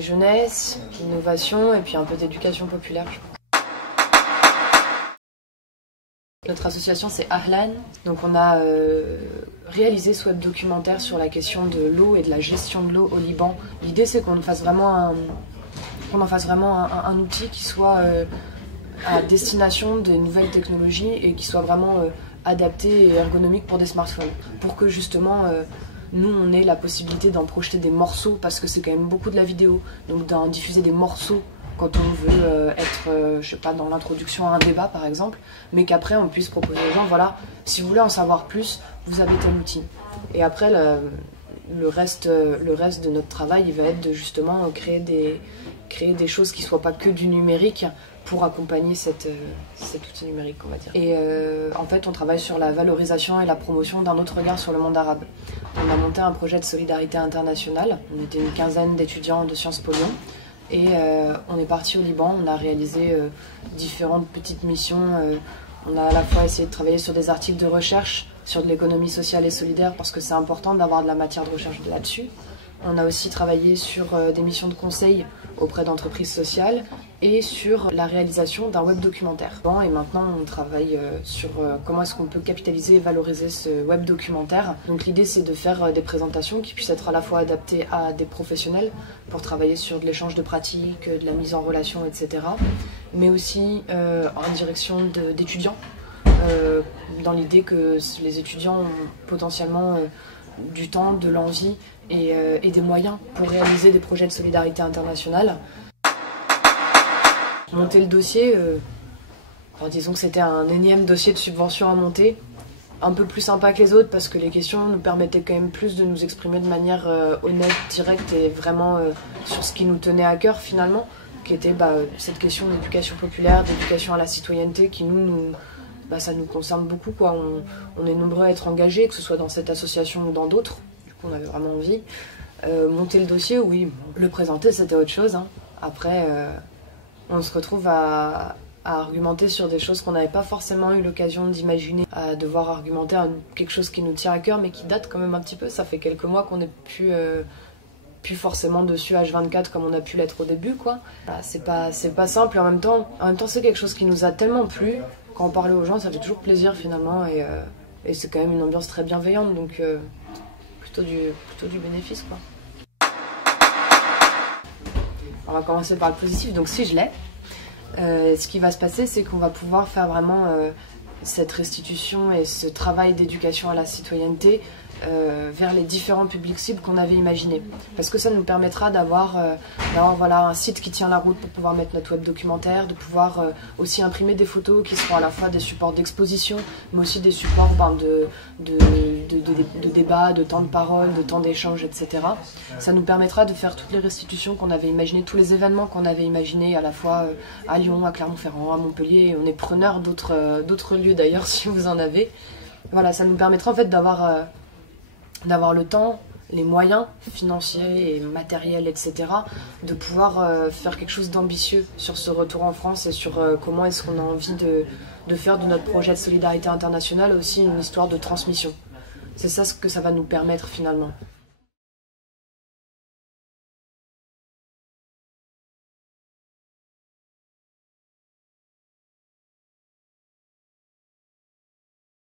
Jeunesse, innovation et puis un peu d'éducation populaire. Notre association c'est Ahlan, donc on a réalisé ce web documentaire sur la question de l'eau et de la gestion de l'eau au Liban. L'idée c'est qu'on en fasse vraiment un outil qui soit à destination des nouvelles technologies et qui soit vraiment adapté et ergonomique pour des smartphones. Pour que justement nous on ait la possibilité d'en projeter des morceaux, parce que c'est quand même beaucoup de la vidéo, donc d'en diffuser des morceaux quand on veut être, je sais pas, dans l'introduction à un débat par exemple, mais qu'après on puisse proposer aux gens, voilà, si vous voulez en savoir plus, vous avez tel outil. Et après le reste de notre travail, il va être de justement créer des choses qui soient pas que du numérique pour accompagner cet outil numérique, on va dire. Et en fait, on travaille sur la valorisation et la promotion d'un autre regard sur le monde arabe. On a monté un projet de solidarité internationale, on était une quinzaine d'étudiants de Sciences Po Lyon. Et on est parti au Liban, on a réalisé différentes petites missions. On a à la fois essayé de travailler sur des articles de recherche, sur de l'économie sociale et solidaire, parce que c'est important d'avoir de la matière de recherche là-dessus. On a aussi travaillé sur des missions de conseil auprès d'entreprises sociales et sur la réalisation d'un web documentaire. Et maintenant, on travaille sur comment est-ce qu'on peut capitaliser et valoriser ce web documentaire. Donc l'idée, c'est de faire des présentations qui puissent être à la fois adaptées à des professionnels pour travailler sur de l'échange de pratiques, de la mise en relation, etc. Mais aussi en direction d'étudiants, dans l'idée que les étudiants ont potentiellement du temps, de l'envie et des moyens pour réaliser des projets de solidarité internationale. Monter le dossier, disons que c'était un énième dossier de subvention à monter, un peu plus sympa que les autres parce que les questions nous permettaient quand même plus de nous exprimer de manière honnête, directe et vraiment sur ce qui nous tenait à cœur finalement, qui était cette question d'éducation populaire, d'éducation à la citoyenneté qui ça nous concerne beaucoup, quoi. On est nombreux à être engagés, que ce soit dans cette association ou dans d'autres. Du coup, on avait vraiment envie. Monter le dossier, oui. Le présenter, c'était autre chose, hein. Après, on se retrouve à argumenter sur des choses qu'on n'avait pas forcément eu l'occasion d'imaginer, à devoir argumenter à quelque chose qui nous tient à cœur, mais qui date quand même un petit peu. Ça fait quelques mois qu'on n'est plus forcément dessus H24 comme on a pu l'être au début, quoi. C'est pas simple, et en même temps c'est quelque chose qui nous a tellement plu. Quand on parlait aux gens, ça fait toujours plaisir finalement, et c'est quand même une ambiance très bienveillante, donc plutôt du bénéfice, quoi. On va commencer par le positif, donc si je l'ai, ce qui va se passer, c'est qu'on va pouvoir faire vraiment cette restitution et ce travail d'éducation à la citoyenneté vers les différents publics cibles qu'on avait imaginés. Parce que ça nous permettra d'avoir voilà, un site qui tient la route pour pouvoir mettre notre web documentaire, de pouvoir aussi imprimer des photos qui seront à la fois des supports d'exposition, mais aussi des supports de débat, de temps de parole, de temps d'échange, etc. Ça nous permettra de faire toutes les restitutions qu'on avait imaginées, tous les événements qu'on avait imaginés à la fois à Lyon, à Clermont-Ferrand, à Montpellier, et on est preneur d'autres lieux d'ailleurs si vous en avez. Voilà, ça nous permettra en fait d'avoir le temps, les moyens financiers et matériels, etc., de pouvoir faire quelque chose d'ambitieux sur ce retour en France et sur comment est-ce qu'on a envie de faire de notre projet de solidarité internationale aussi une histoire de transmission. C'est ça ce que ça va nous permettre finalement.